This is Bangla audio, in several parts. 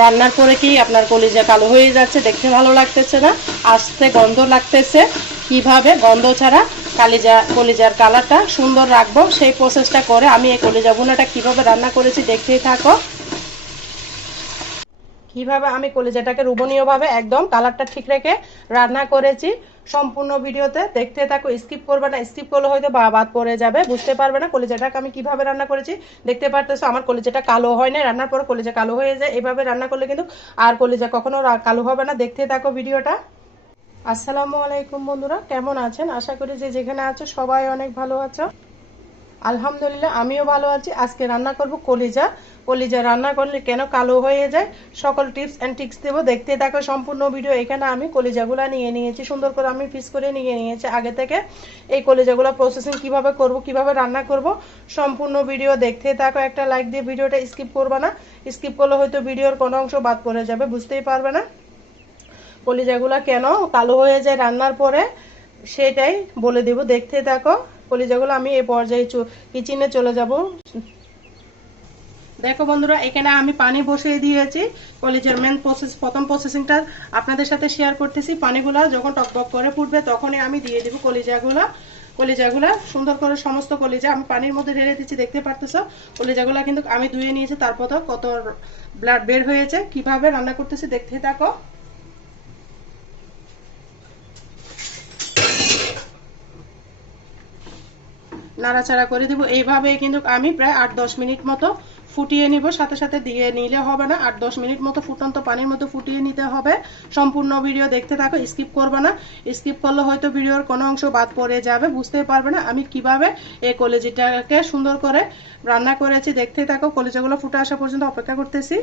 রান্নার পরে কি আপনার কলিজা কালো হয়ে যাচ্ছে, দেখতে ভালো লাগতেছে না, আস্তে গন্ধ লাগতেছে। কিভাবে গন্ধ ছাড়া কলিজার কালারটা সুন্দর রাখবো সেই প্রসেসটা করে আমি এই কলিজা ভুনাটা কিভাবে রান্না করেছি দেখতেই থাকো। কিভাবে আমি কলিজাটাকে রুবনীয়ভাবে একদম কালারটা ঠিক রেখে রান্না করেছি সম্পূর্ণ ভিডিওতে দেখতে থাকো, স্কিপ করবে না। স্কিপ করলে হয়তো বাদ পড়ে যাবে, বুঝতে পারবে না কলিজাটাকে আমি কিভাবে রান্না করেছি। দেখতে পারতেছো আমার কলিজাটা কালো হয় না, রান্নার পর কলিজা কালো হয়ে যায়। এভাবে রান্না করলে কিন্তু আর কলিজা কখনো কালো হবে না। দেখতে থাকো ভিডিওটা। আসসালামু আলাইকুম বন্ধুরা, কেমন আছেন? আশা করি যে যেখানে আছো সবাই অনেক ভালো আছো। আলহামদুলিল্লাহ আমিও ভালো আছি। আজকে রান্না করব কলিজা রান্না করলে কেন কালো হয়ে যায় সকল টিপস এন্ড ট্রিক্স দেবো, দেখতে থাকো সম্পূর্ণ ভিডিও। এখানে আমি কলিজাগুলো নিয়ে নিয়েছি, সুন্দর করে আমি পিস করে নিয়ে নিয়েছি আগে থেকে। এই কলিজাগুলো প্রসেসিং কিভাবে করব, কিভাবে রান্না করব সম্পূর্ণ ভিডিও দেখতে থাকো। একটা লাইক দিয়ে ভিডিওটা স্কিপ করবে না, স্কিপ করলে হয়তো ভিডিওর কোনো অংশ বাদ পড়ে যাবে, বুঝতেই পারবে না কলিজাগুলো কেন কালো হয়ে যায় রান্নার পরে, সেটাই বলে দেব, দেখতে থাকো। কলিজাগুলো আমি এই পর্যায়ে কিচেনে চলে যাব। দেখো বন্ধুরা, এখানে আমি পানি বসিয়ে দিয়েছি। কলিজার মেন প্রথম প্রসেসিংটা আপনাদের সাথে শেয়ার করতেছি। পানিগুলো যখন টকবক করে ফুটবে তখনই আমি দিয়ে দেব কলিজাগুলা সুন্দর করে সমস্ত কলিজা আমি পানির মধ্যে ঢেলে দিচ্ছি, দেখতে পারতেছো। কলিজাগুলা কিন্তু আমি ধুয়ে নিয়েছি, তারপর তো কত ব্লাড বের হয়েছে। কিভাবে রান্না করতেছি দেখতে থাকো। নাড়াচাড়া করে দিব এইভাবে, কিন্তু আমি প্রায় 8-10 মিনিট মতো ফুটিয়ে নিব। সাথে সাথে দিয়ে নিলে হবে না, 8-10 মিনিট মতো ফুটন্ত পানির মতো ফুটিয়ে নিতে হবে। সম্পূর্ণ ভিডিও দেখতে থাকো, স্কিপ করবে না। স্কিপ করলে হয়তো ভিডিওর কোনো অংশ বাদ পড়ে যাবে, বুঝতে পারবে না আমি কিভাবে এই কলিজাটাকে সুন্দর করে রান্না করেছি। দেখতে থাকো, কলিজাগুলো ফুটে আসা পর্যন্ত অপেক্ষা করতেছি।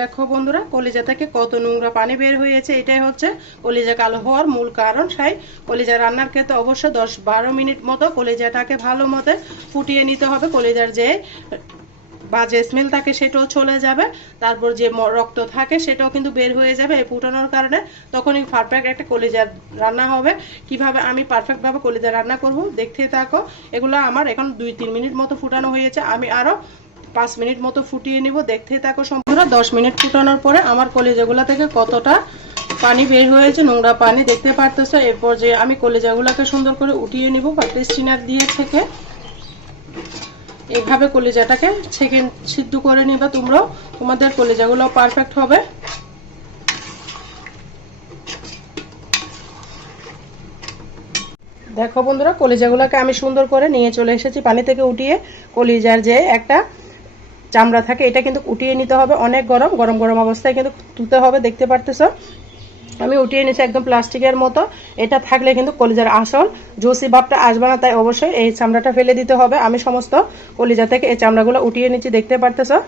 দেখো বন্ধুরা, কলিজা থেকে কত নোংরা পানি বের হয়েছে। এটাই হচ্ছে কলিজা কালো হওয়ার মূল কারণ। তাই কলিজা রান্নার ক্ষেত্রে অবশ্যই 10-12 মিনিট মতো কলিজাটাকে ভালো মতো ফুটিয়ে নিতে হবে। কলিজার যে বাজে স্মেল থাকে সেটাও চলে যাবে, তারপর যে রক্ত থাকে সেটাও কিন্তু বের হয়ে যাবে এই ফুটানোর কারণে। তখনই পারফেক্ট একটা কলিজা রান্না হবে। কিভাবে আমি পারফেক্টভাবে কলিজা রান্না করব দেখতে থাকো। এগুলো আমার এখন 2-3 মিনিট মতো ফুটানো হয়েছে, আমি আরও 5 মিনিট মতো ফুটিয়ে নিব, দেখতে থাকো সম্পূর্ণ। 10 মিনিট ফুটানোর পরে আমার কলিজাগুলা থেকে কতটা পানি বের হয়েছে, নোংরা পানি, দেখতে পারতেছো। এরপর যে আমি কলিজাগুলাকে সুন্দর করে উঠিয়ে নিব স্টিনার দিয়ে থেকে। এইভাবে কলিজাটাকে ছেঁকে সিদ্ধ করে নিবা তোমরাও, তোমাদের কলিজাগুলো পারফেক্ট হবে। দেখো বন্ধুরা, কলিজাগুলোকে আমি সুন্দর করে নিয়ে চলে এসেছি পানি থেকে উঠিয়ে। কলিজার যে একটা চামড়া থাকে এটা কিন্তু উঠিয়ে নিতে হবে, অনেক গরম গরম গরম অবস্থায় কিন্তু তুলতে হবে, দেখতে পারতেছো। আমি উঠিয়ে নিয়েছি একদম প্লাস্টিকের মতো। এটা থাকলে কিন্তু কলিজার আসল জুসি ভাবটা আসবে না, তাই অবশ্যই এই চামড়াটা ফেলে দিতে হবে। আমি সমস্ত কলিজা থেকে এই চামড়াগুলো উঠিয়ে নিচ্ছি, দেখতে পারতেছো।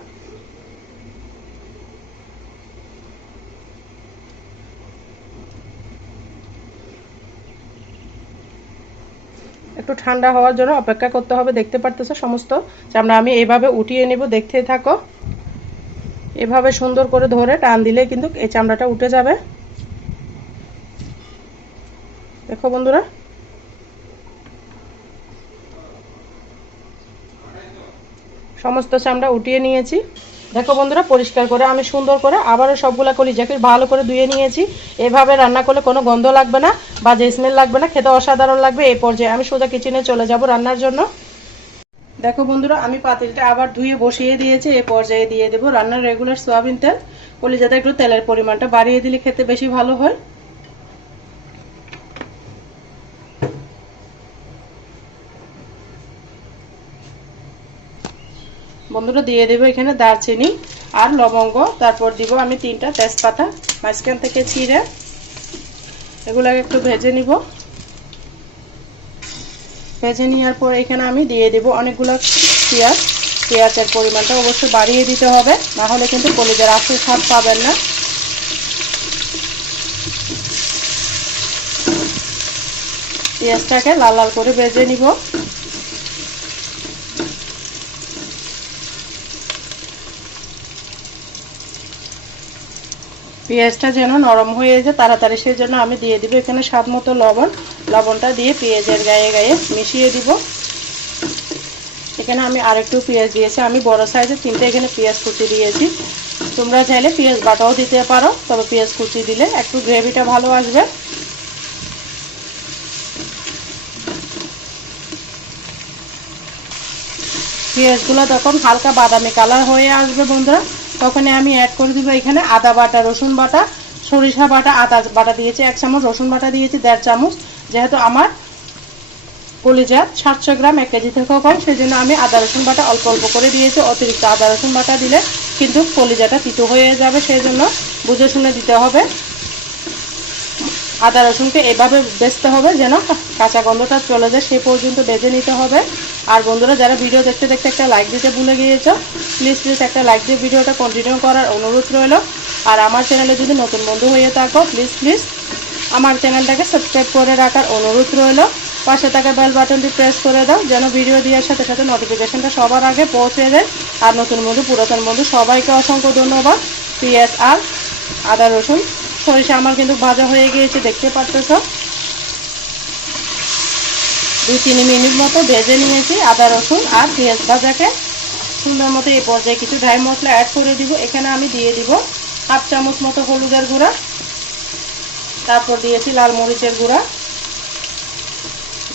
একটু ঠান্ডা হওয়ার জন্য অপেক্ষা করতে হবে, দেখতে পারতেছো। সমস্ত চামড়া আমি এইভাবে উঠিয়ে নেব, দেখতে থাকো। এভাবে সুন্দর করে ধরে টান দিলে কিন্তু এই চামড়াটা উঠে যাবে। দেখো বন্ধুরা, সমস্ত চামড়া উঠিয়ে নিয়েছি। দেখো বন্ধুরা, পরিষ্কার করে আমি সুন্দর করে আবারও সবগুলা কলিজাকে ভালো করে ধুয়ে নিয়েছি। এভাবে রান্না করলে কোনো গন্ধ লাগবে না বা যে স্মেল লাগবে না, খেতে অসাধারণ লাগবে। এই পর্যায়ে আমি সোজা কিচেনে চলে যাব রান্নার জন্য। দেখো বন্ধুরা, আমি পাতিলটা আবার ধুয়ে বসিয়ে দিয়েছি। এই পর্যায়ে দিয়ে দেবো রান্নার রেগুলার সয়াবিন তেল। কলিজাতে একটু তেলের পরিমাণটা বাড়িয়ে দিলে খেতে বেশি ভালো হয়। বন্ধুরা, দিয়ে দেবো এখানে দারচিনি আর লবঙ্গ, তারপর দিব আমি 3টা তেজপাতা মাঝখান থেকে ছিঁড়ে। এগুলোকে একটু ভেজে নিব। ভেজে নেওয়ার পর এখানে আমি দিয়ে দেব অনেকগুলো পেঁয়াজ। পেঁয়াজের পরিমাণটা অবশ্যই বাড়িয়ে দিতে হবে, না হলে কিন্তু কলিজার আসল স্বাদ পাবেন না। পেঁয়াজটাকে লাল লাল করে ভেজে নিব। পেঁয়াজটা যেন নরম হয়ে যায় তাড়াতাড়ি, সেই জন্য আমি দিয়ে দিব এখানে স্বাদ মতো লবণ। লবণটা দিয়ে পেঁয়াজের গায়ে গায়ে মিশিয়ে দিব। এখানে আমি আরেকটু পেঁয়াজ দিয়েছি, আমি বড় সাইজের 3টে এখানে পেঁয়াজ কুচি দিয়েছি। তোমরা চাইলে পেঁয়াজ বাটাও দিতে পারো, তবে পেঁয়াজ কুচি দিলে একটু গ্রেভিটা ভালো আসবে। পেঁয়াজগুলো যখন হালকা বাদামি কালার হয়ে আসবে বন্ধুরা, তখনই আমি অ্যাড করে দিব এখানে আদা বাটা, রসুন বাটা, সরিষা বাটা, আদা বাটা দিয়েছি 1 চামচ, রসুন বাটা দিয়েছি 1.5 চামচ। যেহেতু আমার কলিজা 700 গ্রাম 1 কেজি থেকেও কম, সেই জন্য আমি আদা রসুন বাটা অল্প অল্প করে দিয়েছি। অতিরিক্ত আদা রসুন বাটা দিলে কিন্তু কলিজাটা তিতো হয়ে যাবে, সেই জন্য বুঝে শুনে দিতে হবে। আদা রসুনকে এভাবে বেচতে হবে যেন কাঁচা গন্ধটা চলে যায়, সেই পর্যন্ত বেজে নিতে হবে। আর বন্ধুরা যারা ভিডিও দেখতে দেখতে একটা লাইক দিতে ভুলে গিয়েছো, প্লিজ একটা লাইক দিয়ে ভিডিওটা কন্টিনিউ করার অনুরোধ রইল। আর আমার চ্যানেলে যদি নতুন বন্ধু হয়ে থাকো, প্লিজ আমার চ্যানেলটাকে সাবস্ক্রাইব করে রাখার অনুরোধ রইল। পাশে থাকা বেল বাটনটি প্রেস করে দাও যেন ভিডিও দেওয়ার সাথে সাথে নোটিফিকেশনটা সবার আগে পৌঁছে যায়। আর নতুন বন্ধু পুরাতন বন্ধু সবাইকে অসংখ্য ধন্যবাদ। পেঁয়াজ আর আদা রসুন সরিষা আমার কিন্তু ভাজা হয়ে গিয়েছে, দেখতে পাচ্ছ। 2-3 মিনিট মতো ভেজে নিয়েছি আদা রসুন আর পেঁয়াজ ভাজাকে সুন্দর মতো। এই পর্যায়ে কিছু ড্রাই মশলা অ্যাড করে দিব। এখানে আমি দিয়ে দিব 1/2 চামচ মতো হলুদের গুঁড়া, তারপর দিয়েছি লাল মরিচের গুঁড়া।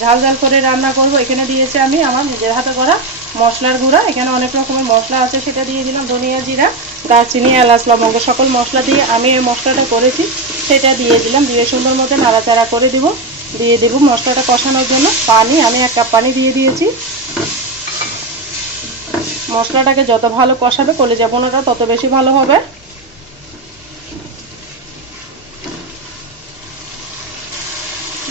ঝাল ঝাল করে রান্না করব। এখানে দিয়েছি আমি আমার নিজের হাতে করা মশলার গুঁড়া, এখানে অনেক রকমের মশলা আছে, সেটা দিয়ে দিলাম। ধনিয়া, জিরা, দারচিনি, এলাচ, লবঙ্গ সকল মশলা দিয়ে আমি এই মশলাটা করেছি, সেটা দিয়ে দিলাম। দিয়ে সুন্দর মতো নাড়াচাড়া করে দিব। দিয়ে দেব মশলাটা কষানোর জন্য পানি, আমি 1 কাপ পানি দিয়ে দিয়েছি। মশলাটাকে যত ভালো কষাবে কলিজা বোনাটা তত বেশি ভালো হবে।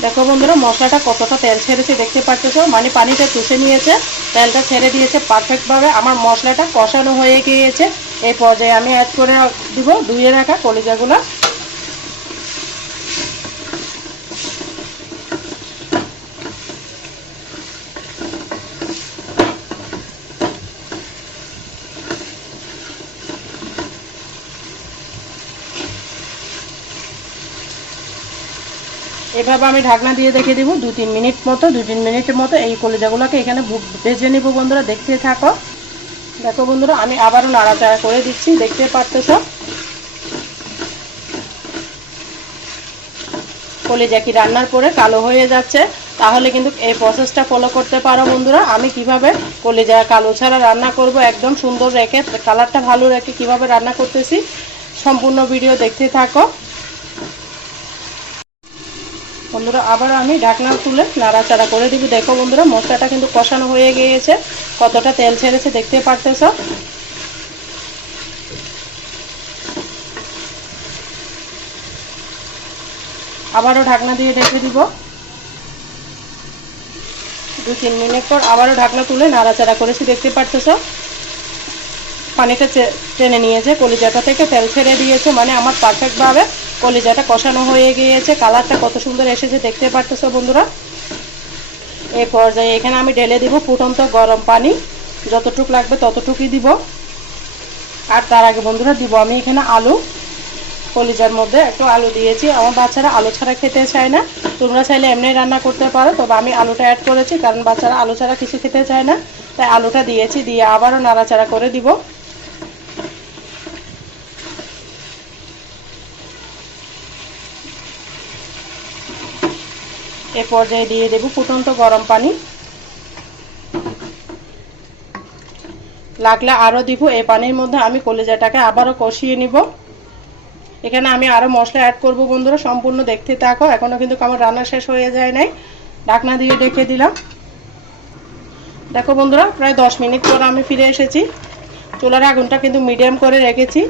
দেখো বন্ধুরা মশলাটা কতটা তেল ছেড়েছে, দেখতে পাচ্ছ, মানে পানিটা চুষে নিয়েছে, তেলটা ছেড়ে দিয়েছে পারফেক্টভাবে। আমার মশলাটা কষানো হয়ে গিয়েছে। এই পর্যায়ে আমি অ্যাড করে দিব ধুয়ে রাখা কলিজাগুলো। এভাবে আমি ঢাকনা দিয়ে রেখে দিব 2-3 মিনিট মতো। 2-3 মিনিটের মতো এই কলিজাগুলোকে এখানে ভেজে নেব বন্ধুরা, দেখতে থাকো। দেখো বন্ধুরা আমি আবারও নাড়াচাড়া করে দিচ্ছি, দেখতে পাচ্ছ। কলিজা কি রান্নার পরে কালো হয়ে যাচ্ছে, তাহলে কিন্তু এই প্রসেসটা ফলো করতে পারো বন্ধুরা। আমি কিভাবে কলিজা কালো ছাড়া রান্না করব, একদম সুন্দর রেখে কালারটা ভালো রেখে কিভাবে রান্না করতেছি, সম্পূর্ণ ভিডিও দেখতে থাকো বন্ধুরা। আবার আমি ঢাকনা তুলে নাড়াচাড়া করে দিব। দেখো বন্ধুরা মশলাটা কিন্তু কষানো হয়ে গিয়েছে, কতটা তেল ছেড়েছে দেখতে পারতেছ। আবারও ঢাকনা দিয়ে ঢেকে দিব। 2-3 মিনিট পর আবারও ঢাকনা তুলে নাড়াচাড়া করেছি, দেখতে পারতেছ। পানিটা টেনে নিয়েছে, কলিজাটা থেকে তেল ছেড়ে দিয়েছে, মানে আমার পারফেক্টভাবে কলিজাটা কষানো হয়ে গিয়েছে। কালারটা কত সুন্দর এসেছে দেখতে পারতেছ বন্ধুরা। এই পর্যায়ে এখানে আমি ঢেলে দিব ফুটন্ত গরম পানি, যতটুকু লাগবে ততটুকুই দিব। আর তার আগে বন্ধুরা দিব আমি এখানে আলু। কলিজার মধ্যে একটু আলু দিয়েছি, আমার বাচ্চারা আলু ছাড়া খেতে চায় না। তোমরা চাইলে এমনি রান্না করতে পারো, তবে আমি আলুটা অ্যাড করেছি কারণ বাচ্চারা আলু ছাড়া কিছু খেতে চায় না, তাই আলুটা দিয়েছি। দিয়ে আবারও নাড়াচাড়া করে দিব। এ পর্যায়ে দিয়ে দেব ফুটন্ত গরম পানি, লাগলে আরও দিব। এই পানির মধ্যে আমি কলিজাটাকে আবারও কষিয়ে নিব। এখানে আমি আরও মশলা অ্যাড করব বন্ধুরা, সম্পূর্ণ দেখতে থাকো। এখনও কিন্তু আমার রান্না শেষ হয়ে যায় নাই। ঢাকনা দিয়ে ঢেকে দিলাম। দেখো বন্ধুরা প্রায় 10 মিনিট পর আমি ফিরে এসেছি। চুলার আগুনটা কিন্তু মিডিয়াম করে রেখেছি।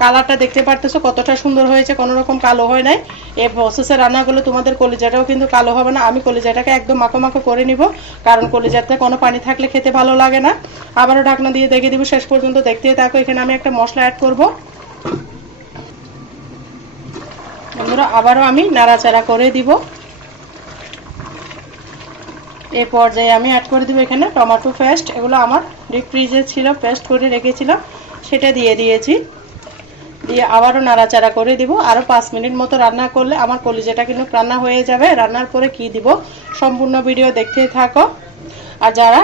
কালারটা দেখতে পারতেছো কতটা সুন্দর হয়েছে, কোনো রকম কালো হয় নাই। এই প্রসেসে রান্না করলে তোমাদের কলিজাটাও কিন্তু কালো হবে না। আমি কলিজাটাকে একদম মাখো মাখো করে নিব, কারণ কলিজাতে কোনো পানি থাকলে খেতে ভালো লাগে না। আবারও ঢাকনা দিয়ে দেখে দিব, শেষ পর্যন্ত দেখতে থাকো। এখানে আমি একটা মশলা অ্যাড করব বন্ধুরা, আবারও আমি নাড়াচাড়া করে দিব। এই পর্যায়ে আমি অ্যাড করে দিব এখানে টমেটো পেস্ট। এগুলো আমার ডিপ ফ্রিজে ছিল, পেস্ট করে রেখেছিলাম, সেটা দিয়ে দিয়েছি। দিয়ে আবারও নাড়াচাড়া করে দিব। আরও 5 মিনিট মতো রান্না করলে আমার কলিজাটা কিন্তু রান্না হয়ে যাবে। রান্নার পরে কি দিব সম্পূর্ণ ভিডিও দেখতে থাকো। আর যারা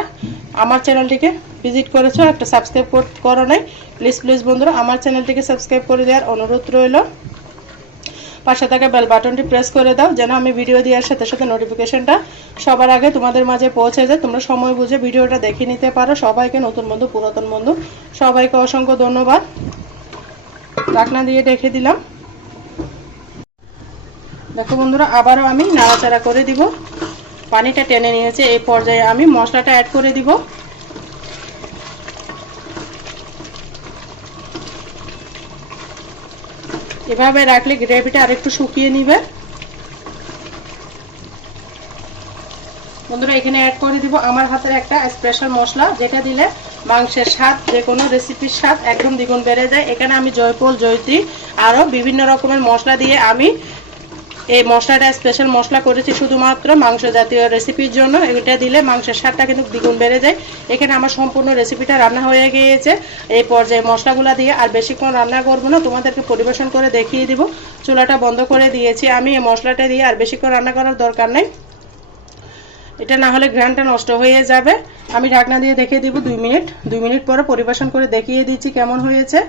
আমার চ্যানেলটিকে ভিজিট করেছো, একটা সাবস্ক্রাইব করো নাই, প্লিজ বন্ধুরা আমার চ্যানেলটিকে সাবস্ক্রাইব করে দেওয়ার অনুরোধ রইল। পাশে থাকা বেল বাটনটি প্রেস করে দাও, যেন আমি ভিডিও দেওয়ার সাথে সাথে নোটিফিকেশনটা সবার আগে তোমাদের মাঝে পৌঁছে যায়, তোমরা সময় বুঝে ভিডিওটা দেখে নিতে পারো। সবাইকে, নতুন বন্ধু পুরাতন বন্ধু সবাইকে অসংখ্য ধন্যবাদ। ঢাকনা দিয়ে রেখে দিলাম। দেখো বন্ধুরা, আবারও আমি নাড়াচাড়া করে দিব। পানিটা টেনে নিয়েছে, এই পর্যায়ে আমি মশলাটা অ্যাড করে দিব। এভাবে রাখলে গ্রেভিটা আরেকটু শুকিয়ে নিবে। বন্ধুরা, এখানে অ্যাড করে দিব আমার হাতের একটা স্পেশাল মশলা, যেটা দিলে মাংসের স্বাদ, যে কোনো রেসিপির স্বাদ একদম দ্বিগুণ বেড়ে যায়। এখানে আমি জয়ফল, জয়ত্রী আরও বিভিন্ন রকমের মশলা দিয়ে আমি এই মশলাটা স্পেশাল মশলা করেছি শুধুমাত্র মাংস জাতীয় রেসিপির জন্য। এটা দিলে মাংসের স্বাদটা কিন্তু দ্বিগুণ বেড়ে যায়। এখানে আমার সম্পূর্ণ রেসিপিটা রান্না হয়ে গিয়েছে। এই পর্যায়ে মশলাগুলো দিয়ে আর বেশিক্ষণ রান্না করবো না, তোমাদেরকে পরিবেশন করে দেখিয়ে দিব। চুলাটা বন্ধ করে দিয়েছি আমি। এই মশলাটা দিয়ে আর বেশিক্ষণ রান্না করার দরকার নেই, এটা না হলে ঘ্রাণটা নষ্ট হয়ে যাবে। আমি ঢাকনা দিয়ে দেখিয়ে দিব 2 মিনিট পরে পরিবেশন করে দেখিয়ে দিচ্ছি কেমন হয়েছে।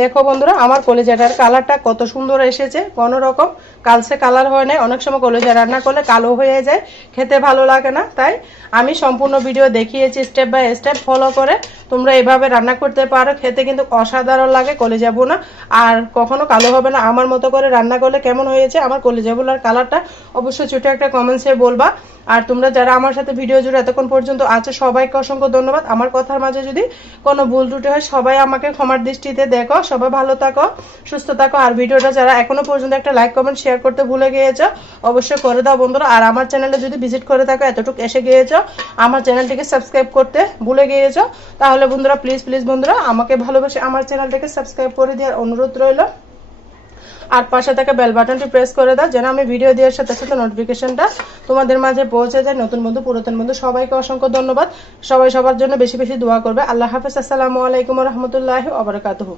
দেখো বন্ধুরা, আমার কলিজাটার কালারটা কত সুন্দর এসেছে, কোনো রকম কালসে কালার হয় না। অনেক সময় কলিজা রান্না করলে কালো হয়ে যায়, খেতে ভালো লাগে না। তাই আমি সম্পূর্ণ ভিডিও দেখিয়েছি, স্টেপ বাই স্টেপ ফলো করে তোমরা এভাবে রান্না করতে পারো। খেতে কিন্তু অসাধারণ লাগে কলিজা ভুনা, আর কখনো কালো হবে না। আমার মতো করে রান্না করলে কেমন হয়েছে আমার কলিজা ভুনার কালারটা অবশ্যই ছোট একটা কমেন্টসে বলবা। আর তোমরা যারা আমার সাথে ভিডিও জুড়ে এতক্ষণ পর্যন্ত আছে সবাইকে অসংখ্য ধন্যবাদ। আমার কথার মাঝে যদি কোনো ভুল ত্রুটি হয় সবাই আমাকে ক্ষমার দৃষ্টিতে দেখো। সবাই ভালো থাকো, সুস্থ থাকো। আর ভিডিওটা যারা এখনো পর্যন্ত একটা লাইক, কমেন্ট, শেয়ার করতে ভুলে গিয়েছো অবশ্যই করে দাও বন্ধুরা। আর আমার চ্যানেলে যদি ভিজিট করে থাকো, এতটুকু এসে গিয়েছো, আমার চ্যানেলটিকে সাবস্ক্রাইব করতে ভুলে গিয়েছো, তাহলে বন্ধুরা প্লিজ বন্ধুরা আমাকে ভালোবেসে আমার চ্যানেলটিকে সাবস্ক্রাইব করে দেওয়ার অনুরোধ রইল। আর পাশে থাকা বেল বাটনটি প্রেস করে দাও, যেন আমি ভিডিও দেওয়ার সাথে সাথে নোটিফিকেশনটা তোমাদের মাঝে পৌঁছে যায়। নতুন বন্ধু, পুরাতন বন্ধু সবাইকে অসংখ্য ধন্যবাদ। সবাই সবার জন্য বেশি বেশি দোয়া করবে। আল্লাহ হাফেজ। আসসালামু আলাইকুম রহমতুল্লাহি ওয়া বারাকাতুহু।